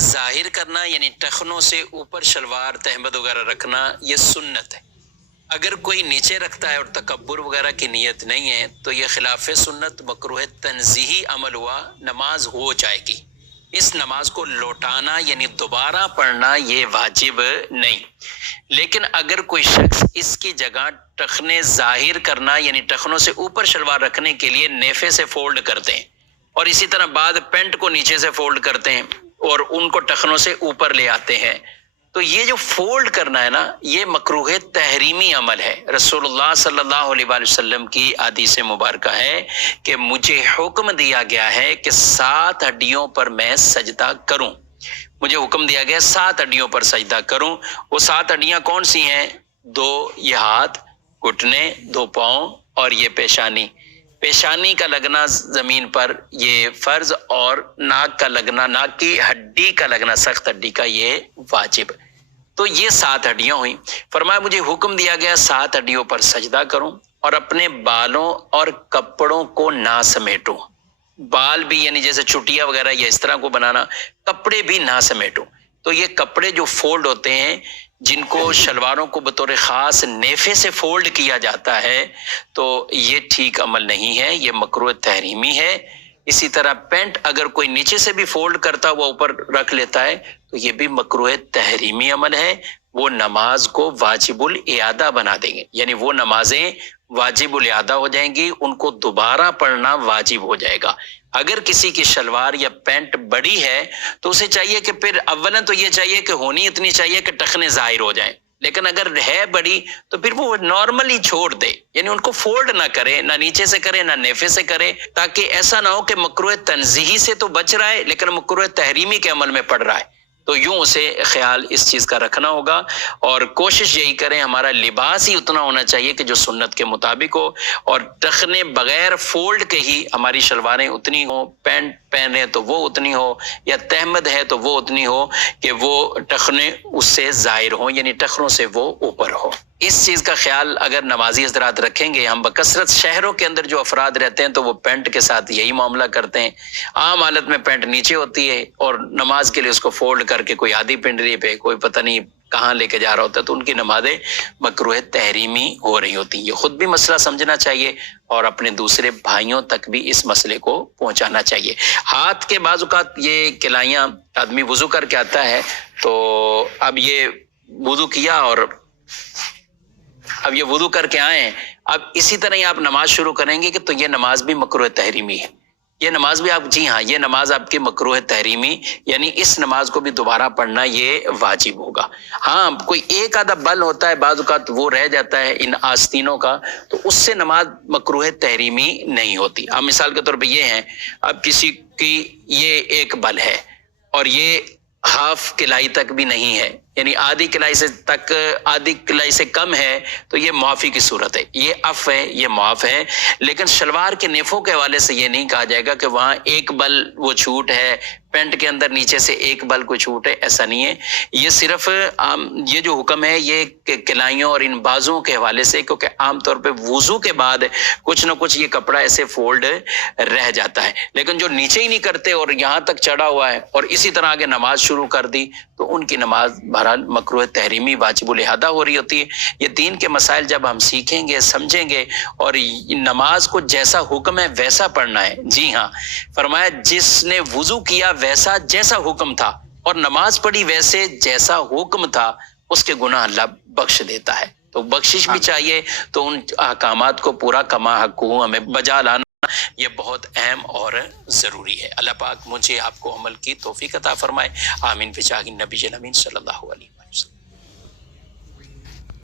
ظاہر کرنا یعنی ٹخنوں سے اوپر شلوار تہمد وغیرہ رکھنا یہ سنت ہے۔ اگر کوئی نیچے رکھتا ہے اور تکبر وغیرہ کی نیت نہیں ہے تو یہ خلاف سنت مکروہ تنزیہی عمل ہوا، نماز ہو جائے گی۔ اس نماز کو لوٹانا یعنی دوبارہ پڑھنا یہ واجب نہیں۔ لیکن اگر کوئی شخص اس کی جگہ ٹخنے ظاہر کرنا یعنی ٹخنوں سے اوپر شلوار رکھنے کے لیے نیفے سے فولڈ کرتے ہیں، اور اسی طرح بعد پینٹ کو نیچے سے فولڈ کرتے ہیں اور ان کو ٹخنوں سے اوپر لے آتے ہیں، تو یہ جو فولڈ کرنا ہے نا، یہ مکروہ تحریمی عمل ہے۔ رسول اللہ صلی اللہ علیہ وآلہ وسلم کی حدیث مبارکہ ہے کہ مجھے حکم دیا گیا ہے کہ 7 ہڈیوں پر میں سجدہ کروں۔ مجھے حکم دیا گیا 7 ہڈیوں پر سجدہ کروں۔ وہ 7 ہڈیاں کون سی ہیں؟ 2 یہ ہاتھ، گھٹنے، 2 پاؤں اور یہ پیشانی۔ پیشانی کا لگنا زمین پر یہ فرض، اور ناک کا لگنا، ناک کی ہڈی کا لگنا، سخت ہڈی کا، یہ واجب۔ تو یہ 7 ہڈیاں ہوئیں۔ فرمایا مجھے حکم دیا گیا 7 ہڈیوں پر سجدہ کروں اور اپنے بالوں اور کپڑوں کو نہ سمیٹوں۔ بال بھی یعنی جیسے چٹیا وغیرہ یا اس طرح کو بنانا، کپڑے بھی نہ سمیٹوں۔ تو یہ کپڑے جو فولڈ ہوتے ہیں، جن کو شلواروں کو بطور خاص نیفے سے فولڈ کیا جاتا ہے، تو یہ ٹھیک عمل نہیں ہے، یہ مکروہ تحریمی ہے۔ اسی طرح پینٹ اگر کوئی نیچے سے بھی فولڈ کرتا ہوا اوپر رکھ لیتا ہے تو یہ بھی مکروہ تحریمی عمل ہے۔ وہ نماز کو واجب الاعادہ بنا دیں گے، یعنی وہ نمازیں واجب الاعادہ ہو جائیں گی، ان کو دوبارہ پڑھنا واجب ہو جائے گا۔ اگر کسی کی شلوار یا پینٹ بڑی ہے تو اسے چاہیے کہ پھر اولاً تو یہ چاہیے کہ ہونی اتنی چاہیے کہ ٹخنے ظاہر ہو جائیں، لیکن اگر ہے بڑی تو پھر وہ نارملی چھوڑ دے، یعنی ان کو فولڈ نہ کرے، نہ نیچے سے کرے نہ نیفے سے کرے، تاکہ ایسا نہ ہو کہ مکروہ تنزیہی سے تو بچ رہا ہے لیکن مکروہ تحریمی کے عمل میں پڑ رہا ہے۔ تو یوں اسے خیال اس چیز کا رکھنا ہوگا، اور کوشش یہی کریں ہمارا لباس ہی اتنا ہونا چاہیے کہ جو سنت کے مطابق ہو، اور ٹخنے بغیر فولڈ کے ہی ہماری شلواریں اتنی ہوں، پینٹ پہنے تو وہ اتنی ہو، یا تہمد ہے تو وہ اتنی ہو کہ وہ ٹخنے اس سے ظاہر ہوں، یعنی ٹخنوں سے وہ اوپر ہو۔ اس چیز کا خیال اگر نمازی حضرات رکھیں گے، ہم بکثرت شہروں کے اندر جو افراد رہتے ہیں تو وہ پینٹ کے ساتھ یہی معاملہ کرتے ہیں، عام حالت میں پینٹ نیچے ہوتی ہے اور نماز کے لیے اس کو فولڈ کر کے کوئی آدھی پنڈری پہ کوئی پتہ نہیں کہاں لے کے جا رہا ہوتا ہے، تو ان کی نمازیں مکروہ تحریمی ہو رہی ہوتی ہیں۔ یہ خود بھی مسئلہ سمجھنا چاہیے اور اپنے دوسرے بھائیوں تک بھی اس مسئلے کو پہنچانا چاہیے۔ ہاتھ کے بعض اوقات یہ کلائیاں آدمی وضو کر کے آتا ہے، تو اب یہ وضو کیا اور اب یہ وضو کر کے آئے، اب اسی طرح ہی آپ نماز شروع کریں گے کہ تو یہ نماز بھی مکروہ تحریمی ہے، یہ نماز بھی آپ، جی ہاں، یہ نماز آپ کی مکروہ تحریمی، یعنی اس نماز کو بھی دوبارہ پڑھنا یہ واجب ہوگا۔ ہاں کوئی ایک آدھا بل ہوتا ہے بعض اوقات وہ رہ جاتا ہے ان آستینوں کا، تو اس سے نماز مکروہ تحریمی نہیں ہوتی۔ اب مثال کے طور پہ یہ ہیں، اب کسی کی یہ ایک بل ہے اور یہ ہاف کلائی تک بھی نہیں ہے، یعنی آدھی کلائی سے تک، آدھی کلائی سے کم ہے، تو یہ معافی کی صورت ہے، یہ عفو ہے، یہ معاف ہے۔ لیکن شلوار کے نیفوں کے حوالے سے یہ نہیں کہا جائے گا کہ وہاں ایک بل وہ چھوٹ ہے، پینٹ کے اندر نیچے سے ایک بل کو چھوٹ ہے، ایسا نہیں ہے۔ یہ صرف یہ جو حکم ہے یہ کلائیوں اور ان بازوں کے حوالے سے، کیونکہ عام طور پہ وضو کے بعد کچھ نہ کچھ یہ کپڑا ایسے فولڈ رہ جاتا ہے، لیکن جو نیچے ہی نہیں کرتے اور یہاں تک چڑھا ہوا ہے اور اسی طرح آگے نماز شروع کر دی، تو ان کی نماز بہرحال مکروہ تحریمی واجب الاحدہ ہو رہی ہوتی ہے۔ یہ دین کے مسائل جب ہم سیکھیں گے، سمجھیں گے، اور نماز کو جیسا حکم ہے ویسا پڑھنا ہے۔ جی ہاں، فرمایا جس نے وضو کیا ویسا جیسا حکم تھا اور نماز پڑھی ویسے جیسا حکم تھا، اس کے گناہ اللہ بخش دیتا ہے۔ تو بخشش بھی چاہیے، تو ان احکامات کو پورا کما حقہ ہمیں بجا لانا یہ بہت اہم اور ضروری ہے۔ اللہ پاک مجھے آپ کو عمل کی توفیق عطا فرمائے، آمین بجاہ النبی الامین صلی اللہ علیہ وسلم۔